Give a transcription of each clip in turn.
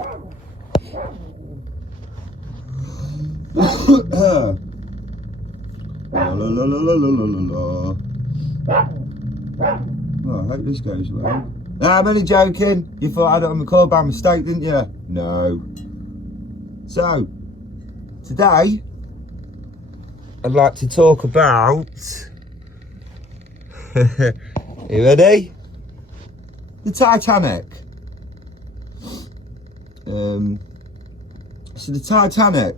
La, la, la, la, la, la, la. Oh, I hope this goes well. Nah, I'm only joking. You thought I had it on record by mistake, didn't you? No. So, today, I'd like to talk about... You ready? The Titanic. So the Titanic,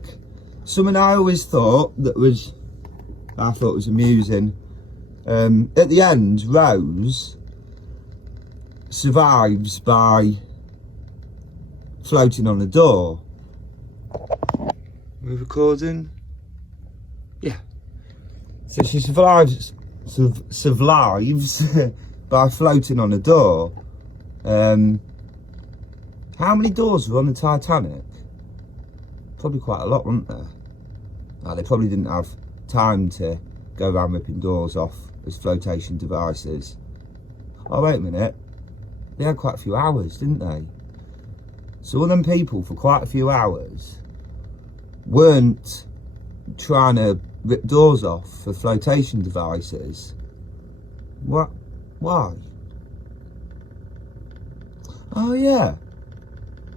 something I always thought was amusing. At the end, Rose survives by floating on the door. We're recording? Yeah. So she survives by floating on a door. How many doors were on the Titanic? Probably quite a lot, weren't there? Like, they probably didn't have time to go around ripping doors off as flotation devices. Oh, wait a minute. They had quite a few hours, didn't they? So all them people for quite a few hours weren't trying to rip doors off for flotation devices. What? Why? Oh yeah,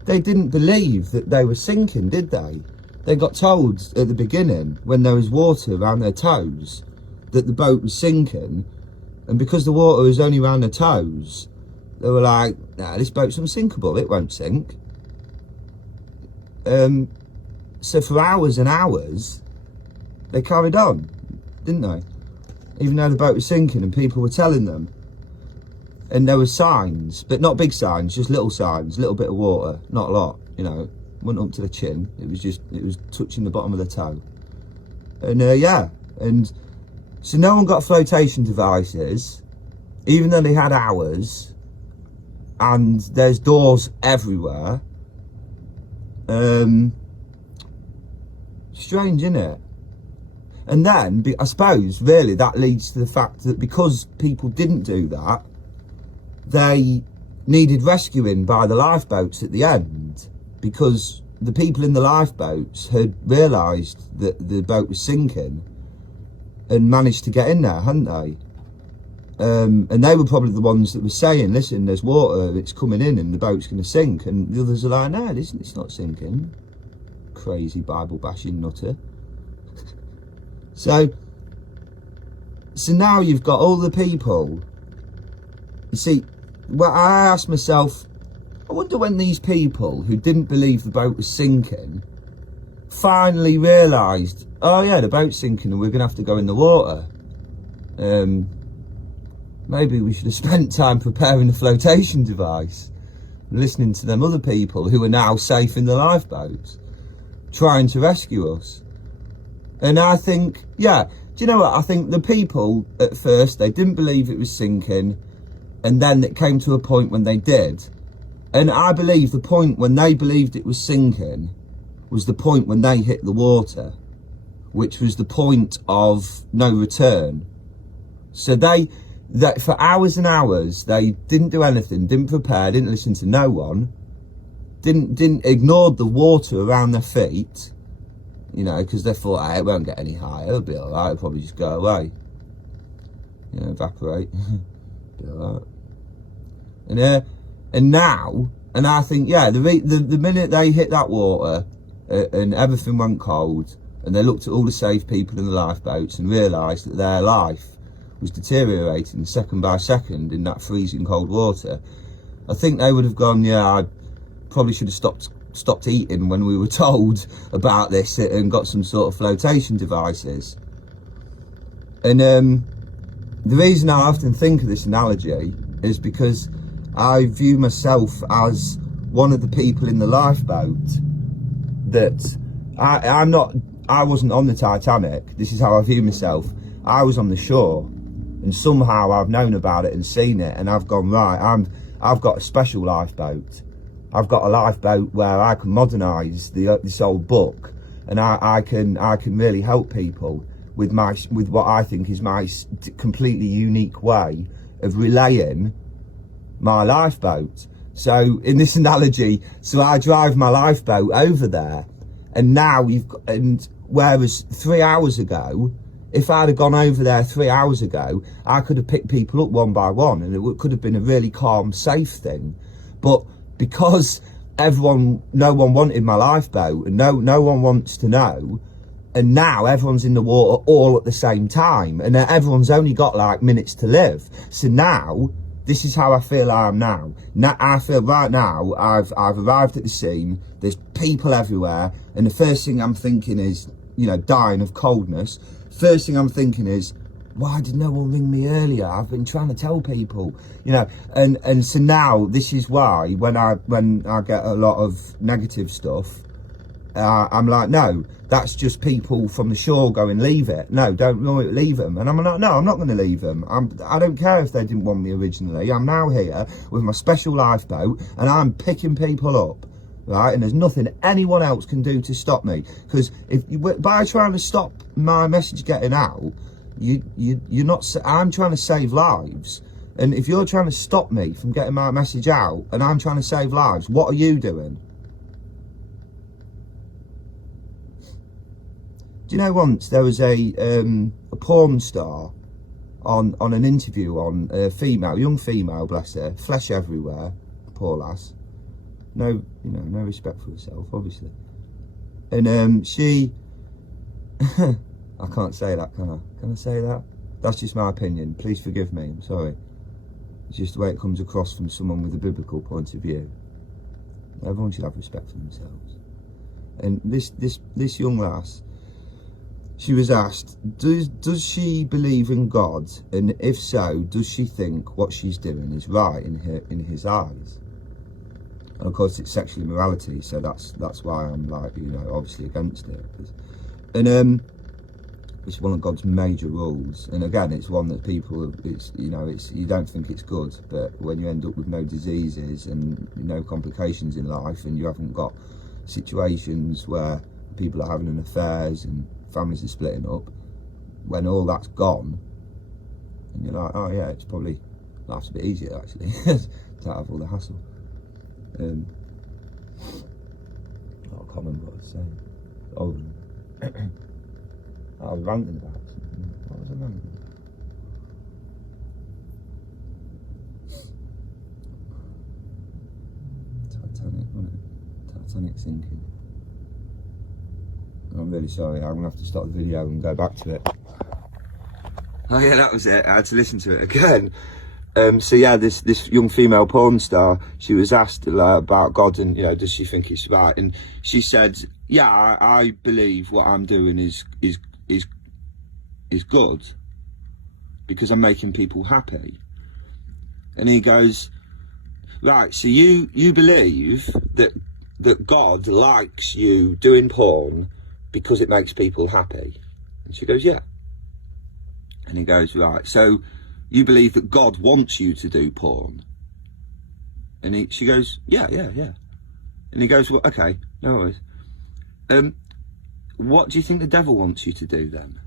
they didn't believe that they were sinking, did they? They got told at the beginning, when there was water around their toes, that the boat was sinking, and because the water was only around their toes, they were like, nah, this boat's unsinkable, it won't sink. So for hours and hours, they carried on, didn't they? Even though the boat was sinking and people were telling them. And there were signs, but not big signs, just little signs, a little bit of water, not a lot, you know, went up to the chin. It was touching the bottom of the toe. And yeah, and so no one got flotation devices, even though they had hours, and there's doors everywhere. Strange, isn't it? And then, I suppose, really, that leads to the fact that because people didn't do that, they needed rescuing by the lifeboats at the end, because the people in the lifeboats had realised that the boat was sinking and managed to get in there, hadn't they? And they were probably the ones that were saying, listen, there's water, it's coming in and the boat's going to sink. And the others are like, no, it's not sinking. Crazy Bible bashing nutter. So now you've got all the people. You see, well, I asked myself, I wonder when these people who didn't believe the boat was sinking finally realised, oh yeah, the boat's sinking and we're going to have to go in the water. Maybe we should have spent time preparing the flotation device, listening to them other people who are now safe in the lifeboats, trying to rescue us. And I think, yeah, do you know what? I think the people at first, they didn't believe it was sinking, and then it came to a point when they did. And I believe the point when they believed it was sinking was the point when they hit the water, which was the point of no return. So that for hours and hours, they didn't do anything, didn't prepare, didn't listen to no one, didn't ignore the water around their feet, you know, because they thought, hey, it won't get any higher, it'll be all right, it'll probably just go away, you know, evaporate, be all right. And now, and I think, yeah, the minute they hit that water and everything went cold, and they looked at all the safe people in the lifeboats and realised that their life was deteriorating second by second in that freezing cold water, I think they would have gone, yeah, I probably should have stopped eating when we were told about this and got some sort of flotation devices. And the reason I often think of this analogy is because I view myself as one of the people in the lifeboat that I wasn't on the Titanic. This is how I view myself. I was on the shore, and somehow I've known about it and seen it, and I've gone, right, I've got a special lifeboat. I've got a lifeboat where I can modernise this old book, and I can really help people with what I think is my completely unique way of relaying my lifeboat. So in this analogy, so I drive my lifeboat over there, and now and whereas 3 hours ago, if I'd have gone over there 3 hours ago, I could have picked people up one by one, and it could have been a really calm, safe thing. But because no one wanted my lifeboat, and no one wants to know, and now everyone's in the water all at the same time, and everyone's only got like minutes to live. So now, this is how I feel I am now. I feel right now, I've arrived at the scene, there's people everywhere, and the first thing I'm thinking is, you know, dying of coldness. First thing I'm thinking is, why did no one ring me earlier? I've been trying to tell people, you know, and so now this is why when I get a lot of negative stuff, I'm like, no, that's just people from the shore going, leave it. No, don't leave them. And I'm like, no, I'm not going to leave them. I don't care if they didn't want me originally. I'm now here with my special lifeboat, and I'm picking people up, right? And there's nothing anyone else can do to stop me. Because by trying to stop my message getting out, you're not. I'm trying to save lives. And if you're trying to stop me from getting my message out, and I'm trying to save lives, what are you doing? Do you know, once there was a porn star on an interview on a young female, bless her, flesh everywhere, poor lass, no respect for herself, obviously, and she, I can't say that, can I? Can I say that? That's just my opinion. Please forgive me. I'm sorry. It's just the way it comes across from someone with a biblical point of view. Everyone should have respect for themselves. And this young lass, she was asked, does she believe in God? And if so, does she think what she's doing is right in his eyes? And of course, it's sexual immorality, so that's why I'm like, you know, obviously against it. And it's one of God's major rules. And again, it's one that you don't think it's good, but when you end up with no diseases and no complications in life, and you haven't got situations where people are having affairs and families are splitting up, when all that's gone, and you're like, oh yeah, it's probably life's a bit easier actually to have all the hassle. I can't remember what I was saying. I was ranting about something. What was I ranting about? Titanic, wasn't it? Titanic sinking. I'm really sorry, I'm gonna have to stop the video and go back to it. Oh yeah, that was it. I had to listen to it again. So yeah, this young female porn star, she was asked about God, and, you know, does she think it's right? And she said, yeah, I believe what I'm doing is good, because I'm making people happy. And he goes, right, so you believe that God likes you doing porn because it makes people happy? And she goes, yeah. And he goes, right, so you believe that God wants you to do porn? And she goes, yeah. And he goes, well, okay, no worries. What do you think the devil wants you to do then?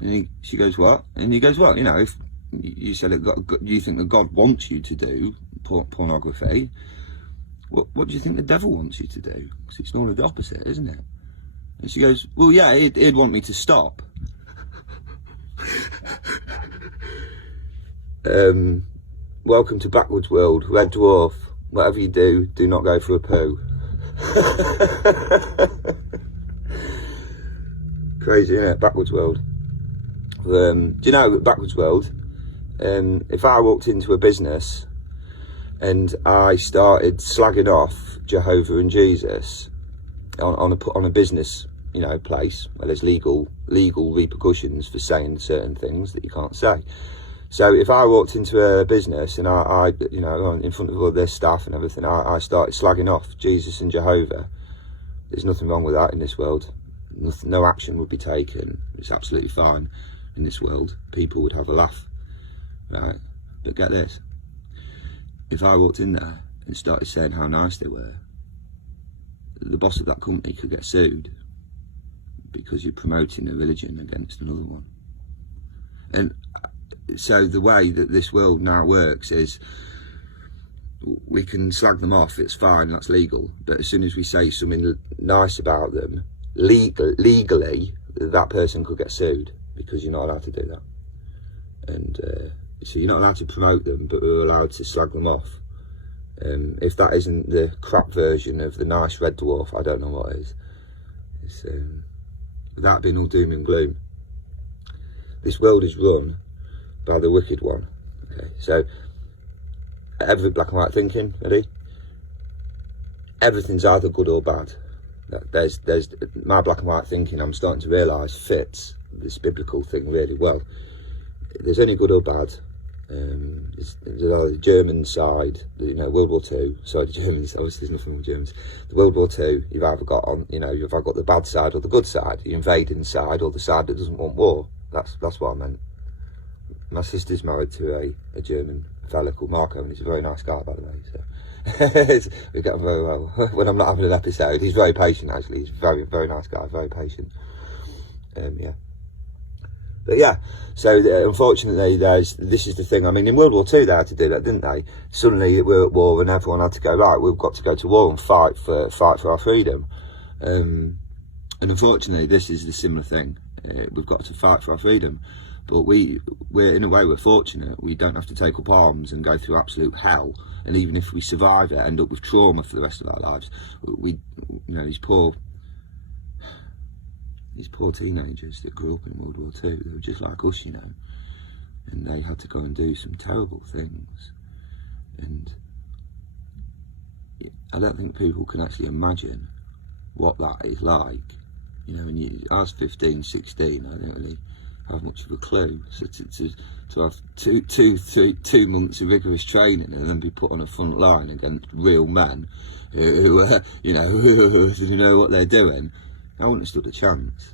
And she goes, what? And he goys, well, you know, if you said that you think that God wants you to do pornography, what do you think the devil wants you to do? Because it's normally the opposite, isn't it? And she goes, well, yeah, he'd want me to stop. Welcome to Backwards World, Red Dwarf. Whatever you do, do not go for a poo. Crazy, isn't it? Backwards World. Do you know, Backwards World, if I walked into a business and I started slagging off Jehovah and Jesus on a business, you know, place where there's legal repercussions for saying certain things that you can't say. So if I walked into a business and I you know, in front of all their staff and everything, I started slagging off Jesus and Jehovah, there's nothing wrong with that in this world. No action would be taken. It's absolutely fine in this world. People would have a laugh, right? But get this, if I walked in there and started saying how nice they were, the boss of that company could get sued because you're promoting a religion against another one. And so the way that this world now works is, we can slag them off, it's fine, that's legal. But as soon as we say something nice about them, legally, that person could get sued, because you're not allowed to do that. And so you're not allowed to promote them, but we're allowed to slag them off. If that isn't the crap version of the nice red dwarf, I don't know what is. It's, without being all doom and gloom, this world is run by the wicked one. Okay, so every black and white thinking, ready? Everything's either good or bad. There's my black and white thinking, I'm starting to realise, fits this biblical thing really well. There's only good or bad. There's the German side, you know, World War II. Sorry, the Germans. Obviously, there's nothing with Germans. The World War II, you've either got on, you know, you've either got the bad side or the good side, the invading side or the side that doesn't want war. That's what I meant. My sister's married to a German fella called Marco, and he's a very nice guy, by the way. So we get on very well. When I'm not having an episode, he's very patient. Actually, he's a very, very nice guy, very patient. Yeah. But yeah, so unfortunately, this is the thing. I mean, in World War II, they had to do that, didn't they? Suddenly, we're at war, and everyone had to go, right, we've got to go to war and fight for our freedom. And unfortunately, this is the similar thing. We've got to fight for our freedom, but we're in a way, we're fortunate. We don't have to take up arms and go through absolute hell. And even if we survive it, end up with trauma for the rest of our lives. You know, these poor teenagers that grew up in World War II, they were just like us, you know, and they had to go and do some terrible things. And I don't think people can actually imagine what that is like. You know, when I was 15, 16, I didn't really have much of a clue. So to have two months of rigorous training and then be put on a front line against real men who you know, who know what they're doing, I wouldn't have stood a chance.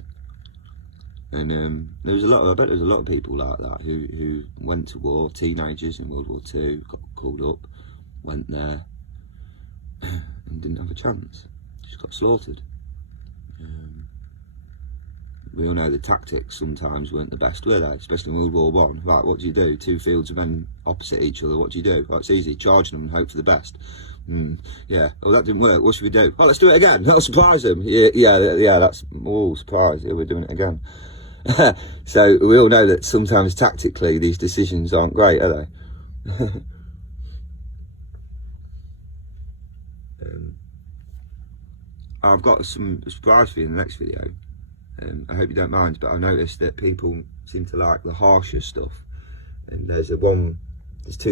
And I bet there's a lot of people like that who went to war, teenagers in World War II, got called up, went there, and didn't have a chance. Just got slaughtered. We all know the tactics sometimes weren't the best, were they? Especially in World War One. Right, what do you do? Two fields of men opposite each other. What do you do? Well, it's easy. Charge them and hope for the best. Yeah. Oh, that didn't work. What should we do? Oh, let's do it again. That'll surprise them. Yeah. That's surprise. Yeah, we're doing it again. So we all know that sometimes tactically these decisions aren't great, are they? I've got some surprise for you in the next video. I hope you don't mind, but I noticed that people seem to like the harsher stuff. And there's 2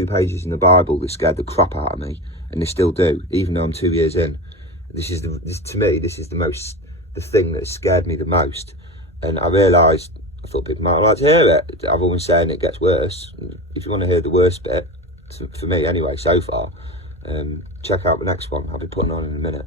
pages in the Bible that scared the crap out of me, and they still do, even though I'm 2 years in. To me, this is the thing that scared me the most. And I realised, I thought people might like to hear it. I've always saying it gets worse. If you want to hear the worst bit, for me anyway, so far, check out the next one. I'll be putting on in a minute.